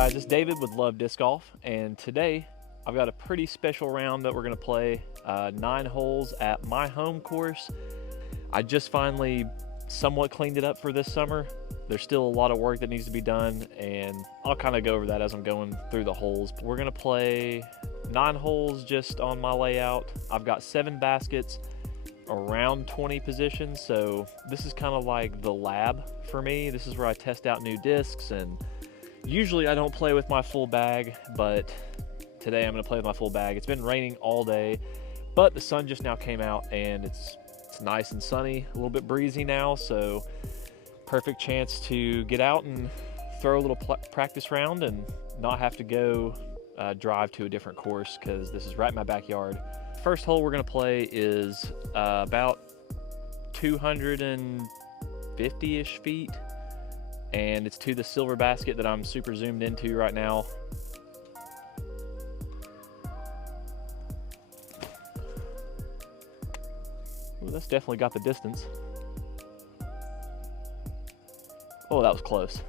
guys, it's David with Love Disc Golf, and today I've got a pretty special round that we're going to play. 9 holes at my home course. I just finally somewhat cleaned it up for this summer. There's still a lot of work that needs to be done, and I'll kind of go over that as I'm going through the holes. We're going to play 9 holes just on my layout. I've got 7 baskets, around 20 positions, so this is kind of like the lab for me. This is where I test out new discs, and usually I don't play with my full bag, but today I'm going to play with my full bag. It's been raining all day, but the sun just now came out and it's nice and sunny, a little bit breezy now, so perfect chance to get out and throw a little practice round and not have to go drive to a different course, because this is right in my backyard. First hole we're going to play is about 250-ish feet, and it's to the silver basket that I'm super zoomed into right now. Ooh, that's definitely got the distance. Oh, that was close.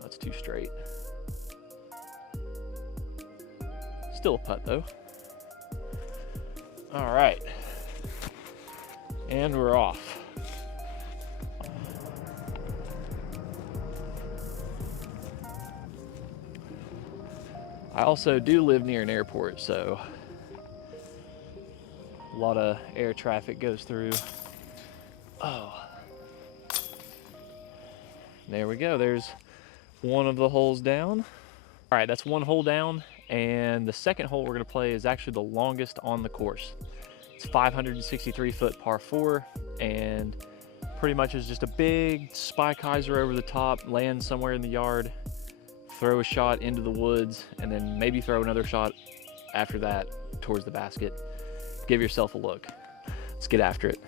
That's too straight. Still a putt though. All right, and we're off. I also do live near an airport, so a lot of air traffic goes through. Oh, there we go. There's one of the holes down. All right, that's one hole down, and the second hole we're gonna play is actually the longest on the course. It's 563-foot par 4, and pretty much is just a big spike hyzer over the top, land somewhere in the yard, throw a shot into the woods, and then maybe throw another shot after that towards the basket. Give yourself a look. Let's get after it.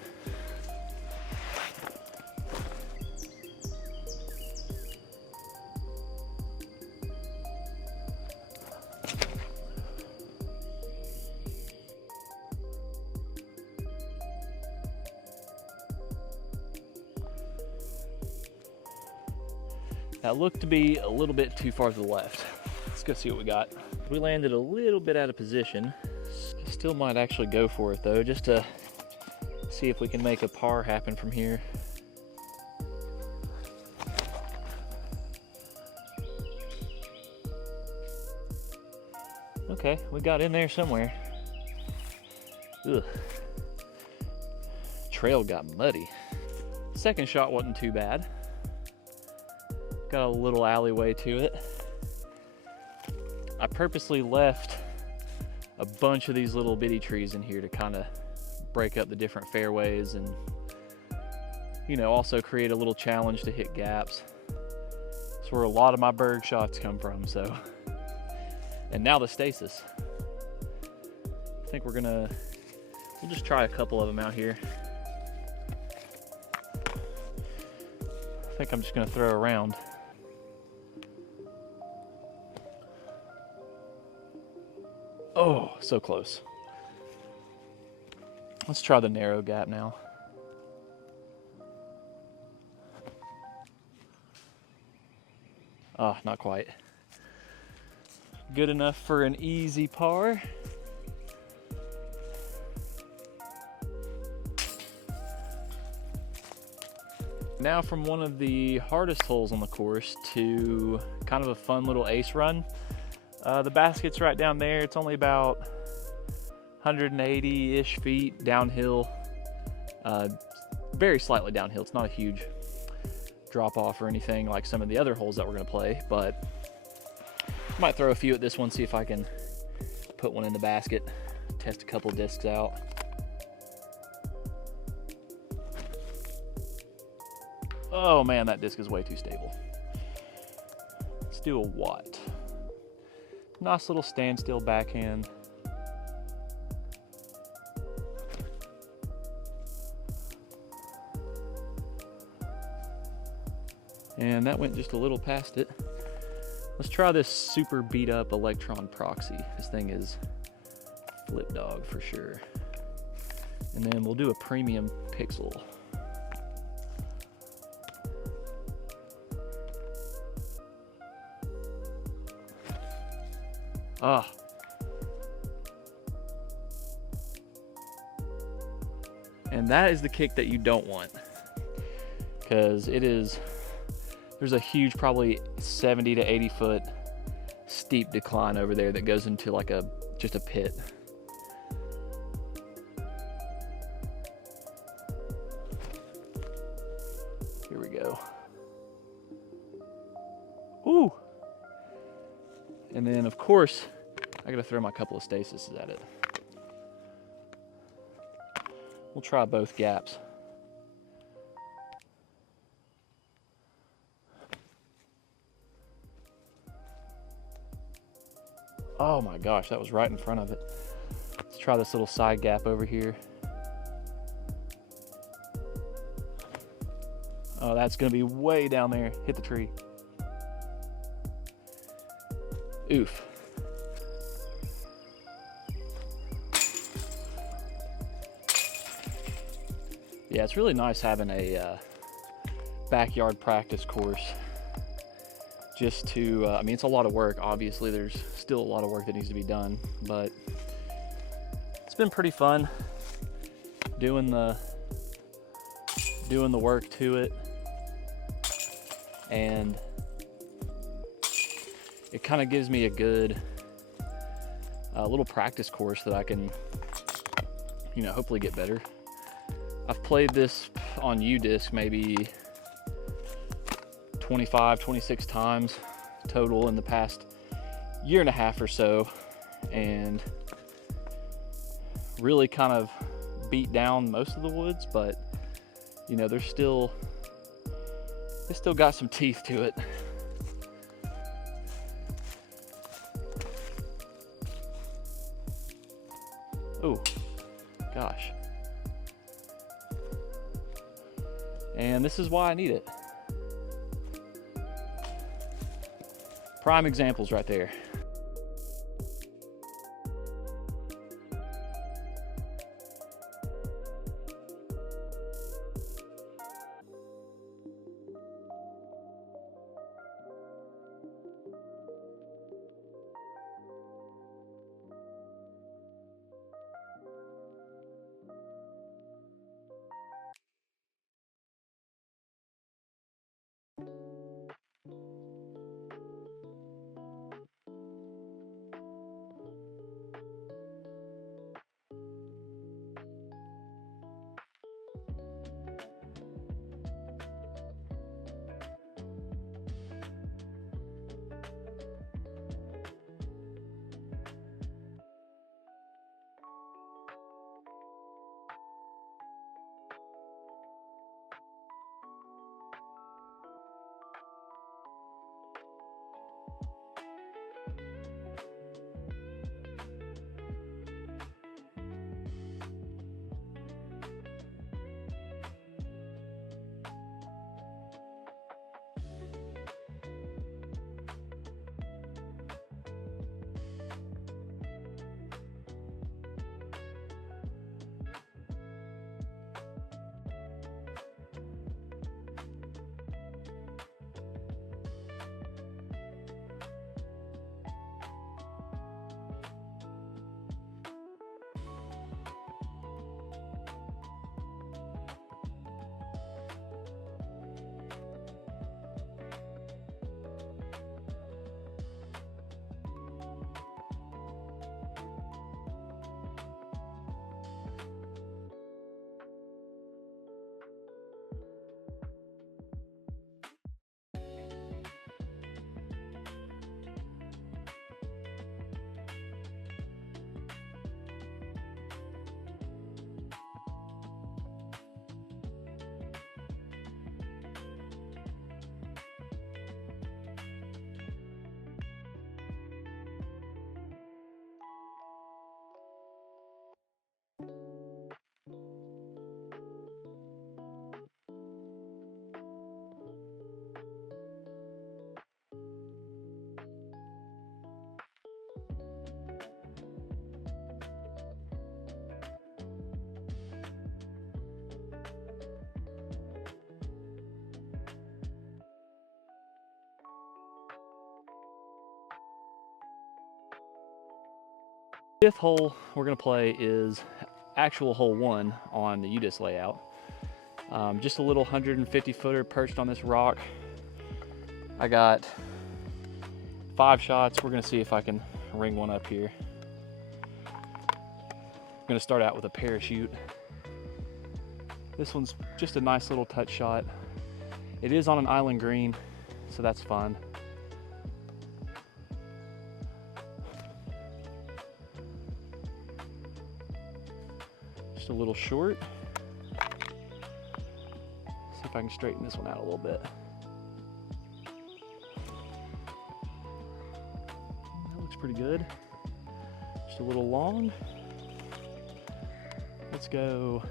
That looked to be a little bit too far to the left. Let's go see what we got. We landed a little bit out of position. Still might actually go for it though, just to see if we can make a par happen from here. Okay, we got in there somewhere. Ugh. Trail got muddy. Second shot wasn't too bad. Got a little alleyway to it. I purposely left a bunch of these little bitty trees in here to kind of break up the different fairways, and also create a little challenge to hit gaps. That's where a lot of my berg shots come from. So, and now the stasis. I think we'll just try a couple of them out here. I think I'm just gonna throw around. Oh, so close. Let's try the narrow gap now. Ah, not quite. Good enough for an easy par. Now from one of the hardest holes on the course to kind of a fun little ace run. The basket's right down there. It's only about 180-ish feet downhill. Very slightly downhill. It's not a huge drop off or anything like some of the other holes that we're gonna play, but I might throw a few at this one, see if I can put one in the basket, test a couple discs out. Oh man, that disc is way too stable. Let's do a Watt. Nice little standstill backhand. And that went just a little past it. Let's try this super beat up Electron Proxy. This thing is flip dog for sure. And then we'll do a premium Pixel. Ah. And that is the kick that you don't want, because there's a huge, probably 70 to 80 foot steep decline over there that goes into like just a pit. Here we go. Ooh. And then of course, I gotta throw my couple of stasis at it. We'll try both gaps. Oh my gosh, that was right in front of it. Let's try this little side gap over here. Oh, that's gonna be way down there. Hit the tree. Oof. Yeah, it's really nice having a backyard practice course. Just to, I mean, it's a lot of work. Obviously, there's still a lot of work that needs to be done, but it's been pretty fun doing the work to it, and it kind of gives me a good little practice course that I can, hopefully get better. I've played this on UDisc maybe 25, 26 times total in the past year and a half or so, and really kind of beat down most of the woods, but it's still got some teeth to it. Oh gosh. And this is why I need it. Prime examples right there. Fifth hole we're gonna play is actual hole 1 on the UDIS layout. Just a little 150 footer perched on this rock. I got 5 shots. We're gonna see if I can ring one up here. I'm gonna start out with a parachute. This one's just a nice little touch shot. It is on an island green, so that's fun. Just a little short. See if I can straighten this one out a little bit. That looks pretty good. Just a little long. Let's go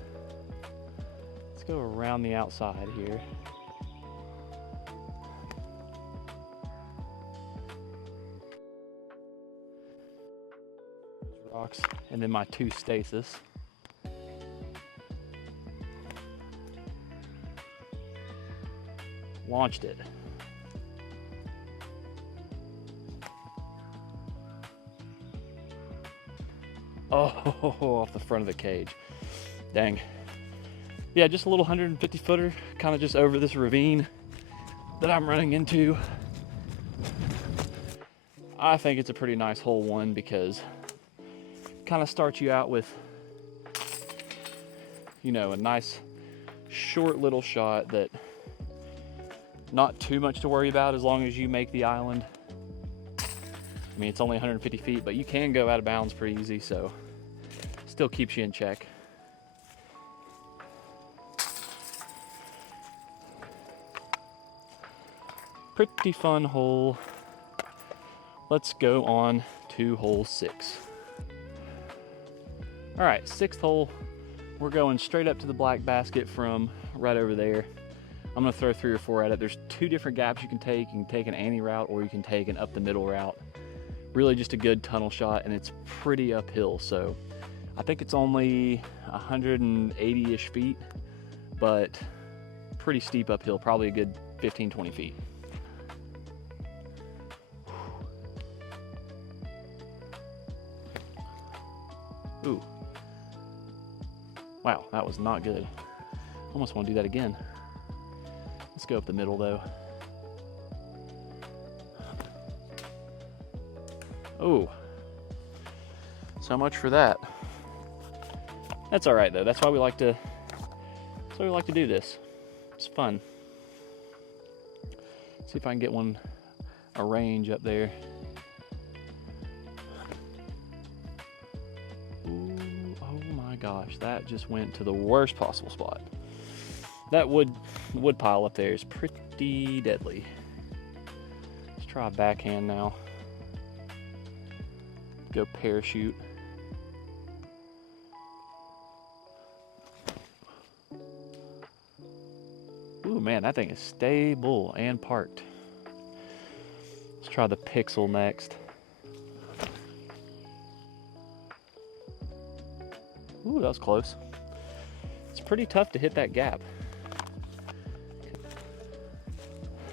around the outside here. Rocks, and then my 2 stasis. Launched it. Oh, off the front of the cage. Dang. Yeah, just a little 150 footer, kind of just over this ravine that I'm running into. I think it's a pretty nice hole 1 because it kind of starts you out with, you know, a nice short little shot that not too much to worry about as long as you make the island. I mean, it's only 150 feet, but you can go out of bounds pretty easy, so still keeps you in check. Pretty fun hole. Let's go on to hole 6. All right, 6th hole. We're going straight up to the black basket from right over there. I'm gonna throw 3 or 4 at it. There's 2 different gaps you can take. You can take an ante route or you can take an up the middle route. Really just a good tunnel shot, and it's pretty uphill. So I think it's only 180-ish feet, but pretty steep uphill, probably a good 15, 20 feet. Ooh. Wow, that was not good. Almost want to do that again. Let's go up the middle though. Oh, so much for that. That's all right though. That's why we like to do this. It's fun. See if I can get a range up there. Ooh, oh my gosh, that just went to the worst possible spot. That wood pile up there is pretty deadly. Let's try a backhand now. Go parachute. Ooh man, that thing is stable and parked. Let's try the pixel next. Ooh, that was close. It's pretty tough to hit that gap.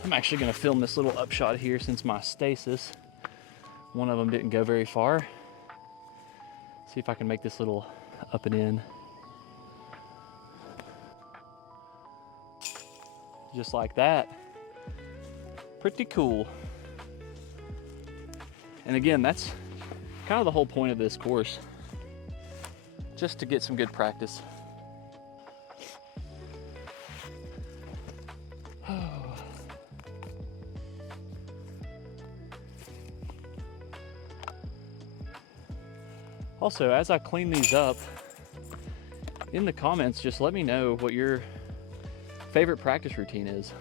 I'm actually gonna film this little upshot here since my stasis, one of them didn't go very far. See if I can make this little up and in. Just like that. Pretty cool. And again, that's kind of the whole point of this course. Just to get some good practice. Also, as I clean these up, in the comments, just let me know what your favorite practice routine is.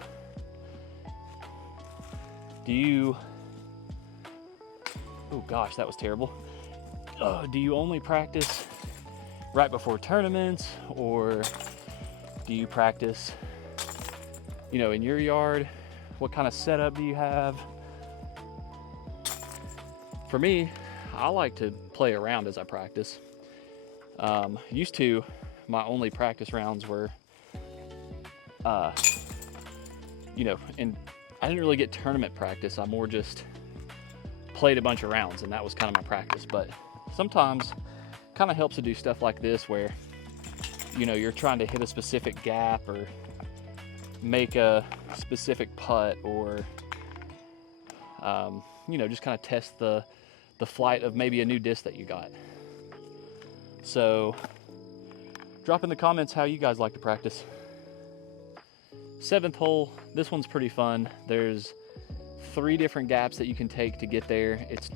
Do you, oh gosh, that was terrible. Do you only practice right before tournaments, or do you practice, you know, in your yard? What kind of setup do you have? For me, I like to play around as I practice. Used to, my only practice rounds were, you know, and I didn't really get tournament practice. I more just played a bunch of rounds, and that was kind of my practice. But sometimes kind of helps to do stuff like this where, you know, you're trying to hit a specific gap or make a specific putt, or you know, just kind of test the flight of maybe a new disc that you got. So drop in the comments how you guys like to practice. 7th hole, this one's pretty fun. There's 3 different gaps that you can take to get there. It's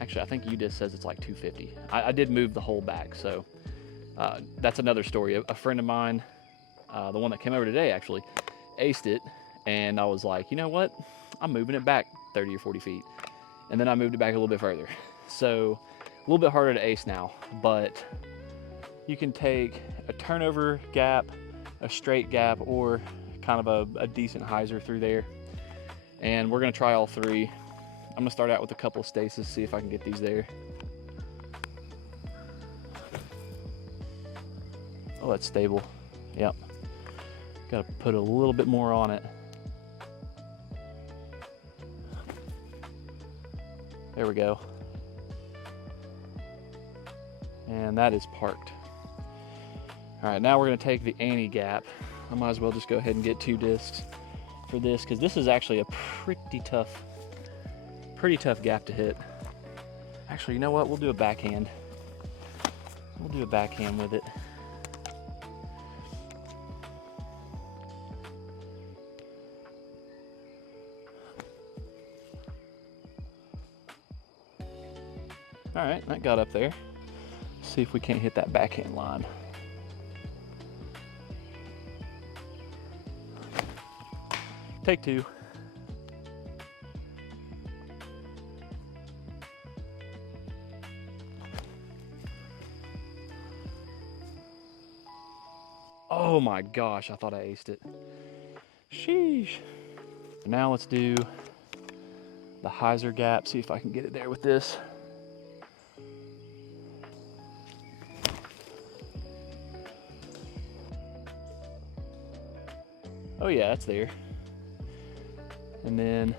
actually, I think UDisc says it's like 250. I did move the hole back, so that's another story. A friend of mine, the one that came over today actually, aced it, and I was like, you know what? I'm moving it back 30 or 40 feet. And then I moved it back a little bit further. So a little bit harder to ace now, but you can take a turnover gap, a straight gap, or kind of a decent hyzer through there. And we're gonna try all 3. I'm gonna start out with a couple of stasis, see if I can get these there. Oh, that's stable. Yep. Gotta put a little bit more on it. There we go. And that is parked. All right, now we're gonna take the ante gap. I might as well just go ahead and get 2 discs for this, because this is actually a pretty tough gap to hit. Actually, you know what? We'll do a backhand. We'll do a backhand with it. All right, that got up there. Let's see if we can't hit that backhand line. Take 2. Oh my gosh, I thought I aced it. Sheesh. Now let's do the hyzer gap, see if I can get it there with this. Oh yeah, that's there. And then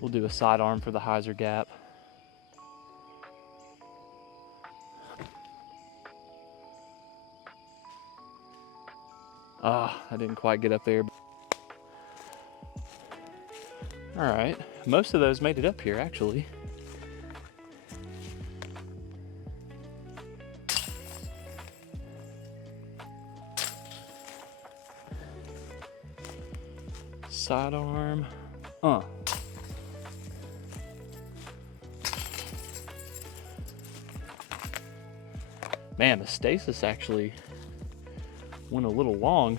we'll do a sidearm for the hyzer gap. Ah, I didn't quite get up there. All right, most of those made it up here actually. Sidearm. Man, the stasis actually went a little long.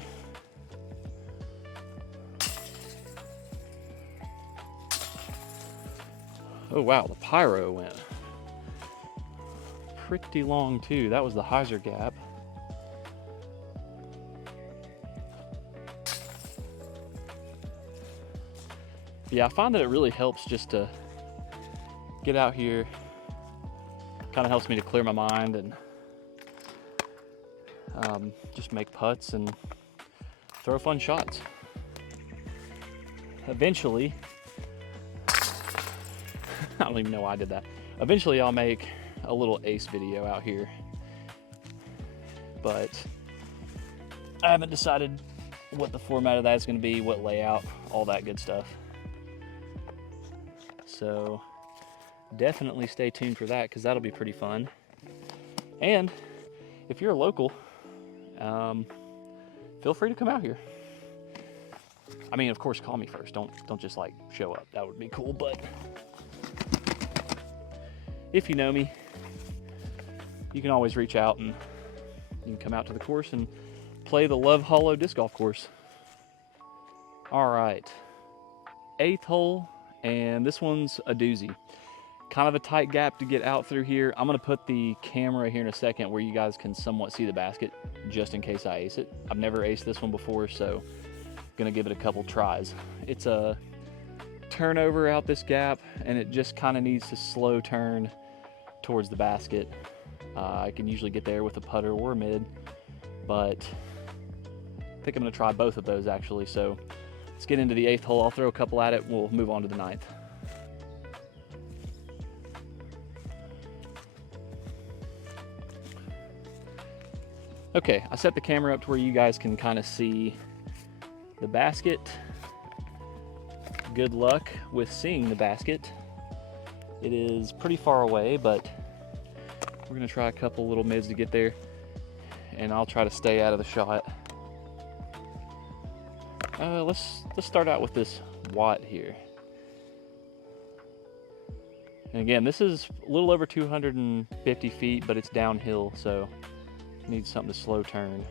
Oh wow, the pyro went pretty long too. That was the hyzer gap. Yeah, I find that it really helps just to get out here. Kind of helps me to clear my mind and just make putts and throw fun shots. Eventually, I don't even know why I did that. Eventually I'll make a little ace video out here, but I haven't decided what the format of that is going to be, what layout, all that good stuff. So definitely stay tuned for that, because that'll be pretty fun. And if you're a local, feel free to come out here. I mean, of course, call me first. Don't just like show up. That would be cool. But if you know me, you can always reach out and you can come out to the course and play the Love Hollow disc golf course. All right, 8th hole, and this one's a doozy. Kind of a tight gap to get out through here. I'm gonna put the camera here in a second where you guys can somewhat see the basket, just in case I ace it. I've never aced this one before, so gonna give it a couple tries. It's a turnover out this gap, and it just kind of needs to slow turn towards the basket. I can usually get there with a putter or a mid, but I think I'm gonna try both of those actually. So let's get into the 8th hole. I'll throw a couple at it. We'll move on to the 9th. Okay, I set the camera up to where you guys can kind of see the basket. Good luck with seeing the basket. It is pretty far away, but we're gonna try a couple little mids to get there, and I'll try to stay out of the shot. Let's start out with this Watt here. And again, this is a little over 250 feet, but it's downhill, so need something to slow turn.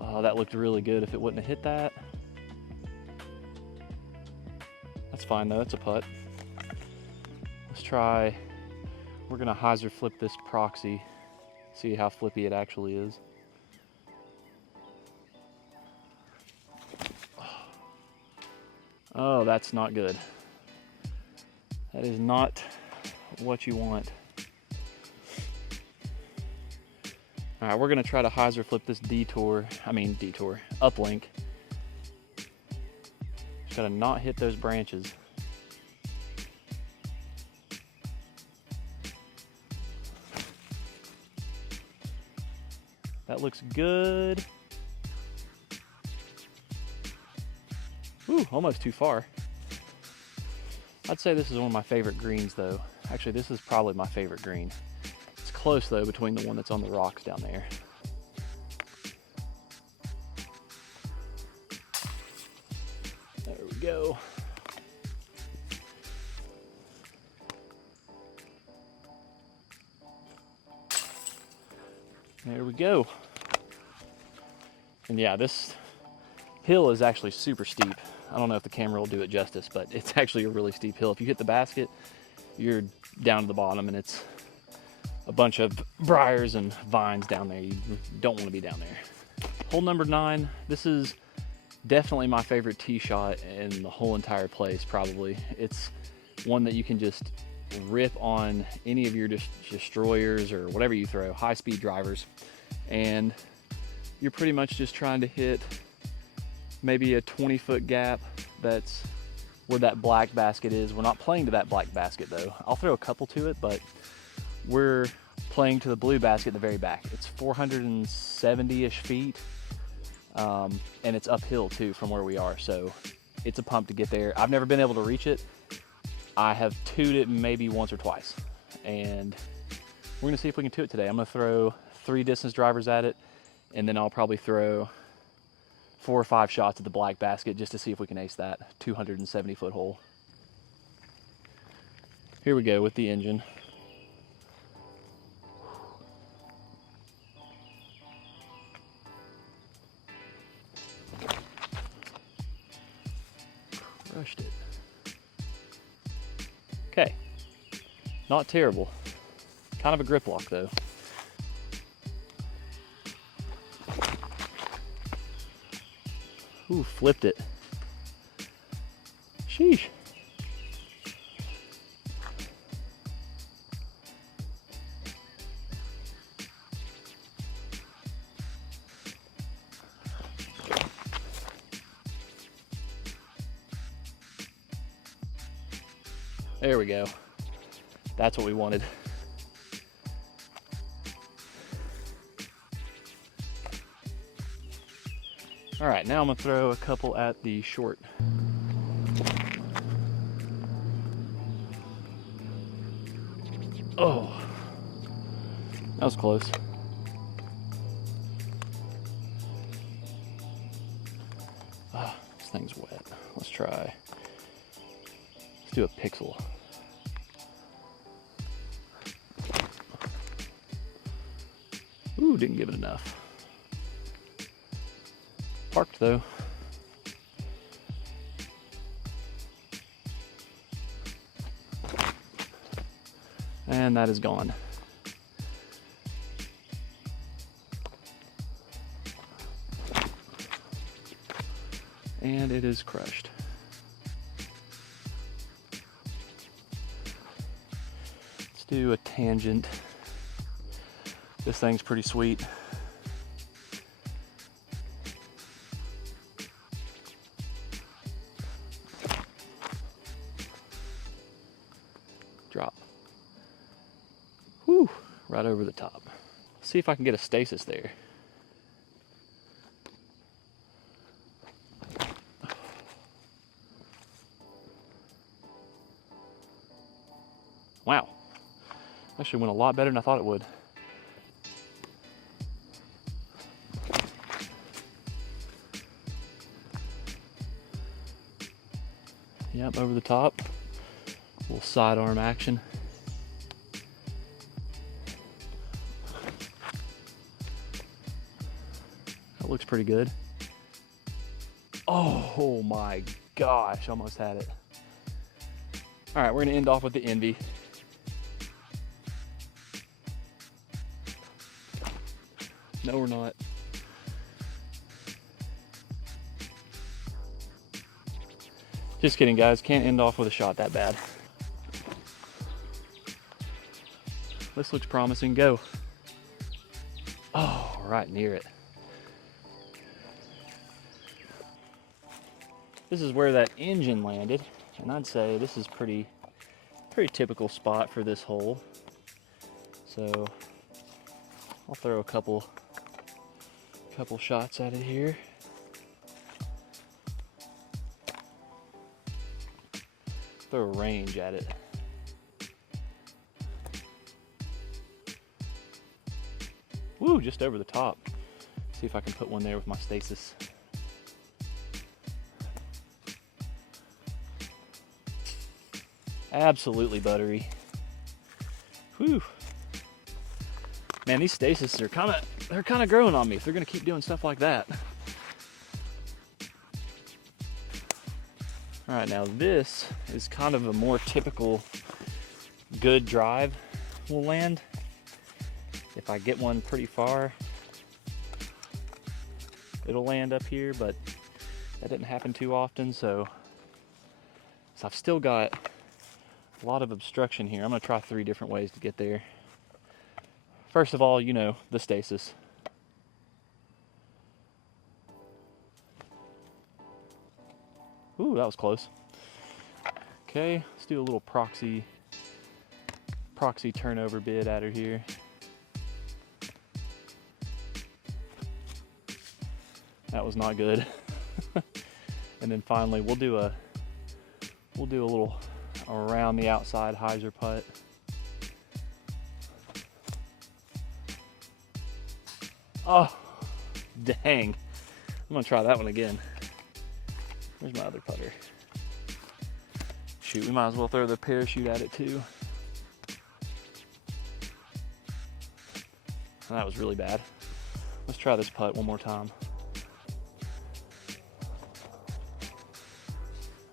Oh, that looked really good if it wouldn't have hit that. That's fine though, it's a putt. Let's try, we're gonna hyzer flip this proxy, see how flippy it actually is. Oh, that's not good. That is not what you want. All right, we're gonna try to hyzer flip this uplink. Just gotta not hit those branches. That looks good. Ooh, almost too far. I'd say this is one of my favorite greens though. Actually, this is probably my favorite green. It's close though between the one that's on the rocks down there. There we go. There we go. And yeah, this hill is actually super steep. I don't know if the camera will do it justice, but it's actually a really steep hill. If you hit the basket, you're down to the bottom, and it's a bunch of briars and vines down there. You don't want to be down there. Hole number 9, this is definitely my favorite tee shot in the whole entire place, probably. It's one that you can just rip on any of your destroyers or whatever you throw, high-speed drivers, and you're pretty much just trying to hit maybe a 20-foot gap. That's where that black basket is. We're not playing to that black basket though. I'll throw a couple to it, but we're playing to the blue basket in the very back. It's 470-ish feet, and it's uphill too from where we are, so it's a pump to get there. I've never been able to reach it. I have twoed it maybe once or twice, and we're gonna see if we can two it today. I'm gonna throw 3 distance drivers at it, and then I'll probably throw 4 or 5 shots at the black basket just to see if we can ace that 270-foot hole. Here we go with the engine. Crushed it. Okay, not terrible. Kind of a grip lock though. Ooh, flipped it. Sheesh. There we go. That's what we wanted. All right, now I'm gonna throw a couple at the short. Oh, that was close. Ah, this thing's wet. Let's try. Let's do a pixel. Ooh, didn't give it enough. Parked though. And that is gone. And it is crushed. Let's do a tangent. This thing's pretty sweet. Drop. right over the top. See if I can get a stasis there. Wow, actually went a lot better than I thought it would. Yep, over the top. Little sidearm action. That looks pretty good. Oh my gosh, almost had it. All right, we're gonna end off with the Envy. No, we're not. Just kidding, guys. Can't end off with a shot that bad. This looks promising. Go. Oh, right near it. This is where that engine landed, and I'd say this is pretty typical spot for this hole. So I'll throw a couple shots at it here. Throw a range at it. Woo, just over the top. See if I can put one there with my stasis. Absolutely buttery. Whew. Man, these stasis are they're kind of growing on me if they're gonna keep doing stuff like that. All right, now this is kind of a more typical good drive will land. If I get one pretty far, it'll land up here, but that didn't happen too often, so I've still got a lot of obstruction here. I'm gonna try 3 different ways to get there. First of all, you know, the stasis. Ooh, that was close. Okay, let's do a little proxy turnover bid at her here. That was not good. And then finally, we'll do a little around the outside hyzer putt. Oh, dang. I'm gonna try that one again. Where's my other putter? Shoot, we might as well throw the parachute at it too. That was really bad. Let's try this putt one more time.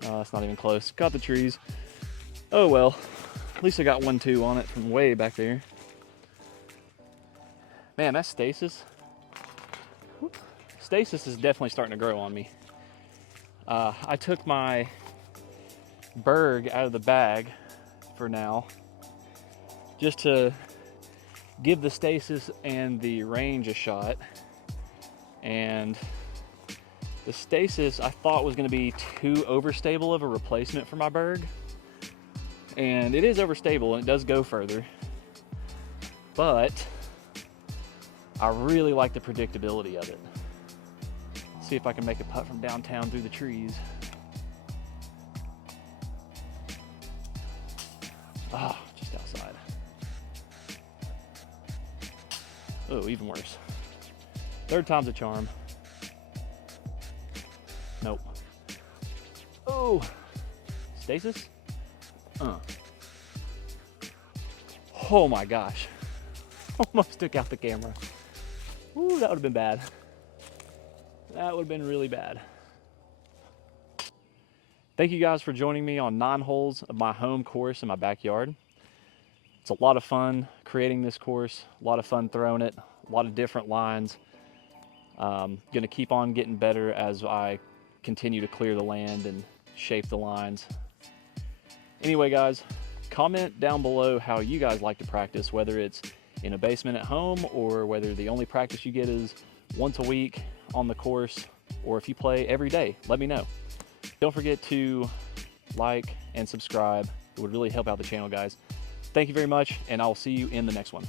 That's not even close. Got the trees. Oh well, at least I got 1-2 on it from way back there. Man, that stasis. Stasis is definitely starting to grow on me. I took my Berg out of the bag for now, just to give the stasis and the range a shot. And the stasis I thought was going to be too overstable of a replacement for my Berg. And it is overstable and it does go further. But I really like the predictability of it. See if I can make a putt from downtown through the trees. Ah, just outside. Oh, even worse. 3rd time's a charm. Nope. Oh, stasis? Oh my gosh. Almost took out the camera. Ooh, that would have been bad. That would have been really bad. Thank you guys for joining me on 9 holes of my home course in my backyard. It's a lot of fun creating this course, a lot of fun throwing it, a lot of different lines. Gonna keep on getting better as I continue to clear the land and shape the lines. Anyway, guys, comment down below how you guys like to practice, whether it's in a basement at home or whether the only practice you get is once a week on the course, or if you play every day. Let me know. Don't forget to like and subscribe. It would really help out the channel, guys. Thank you very much, and I'll see you in the next one.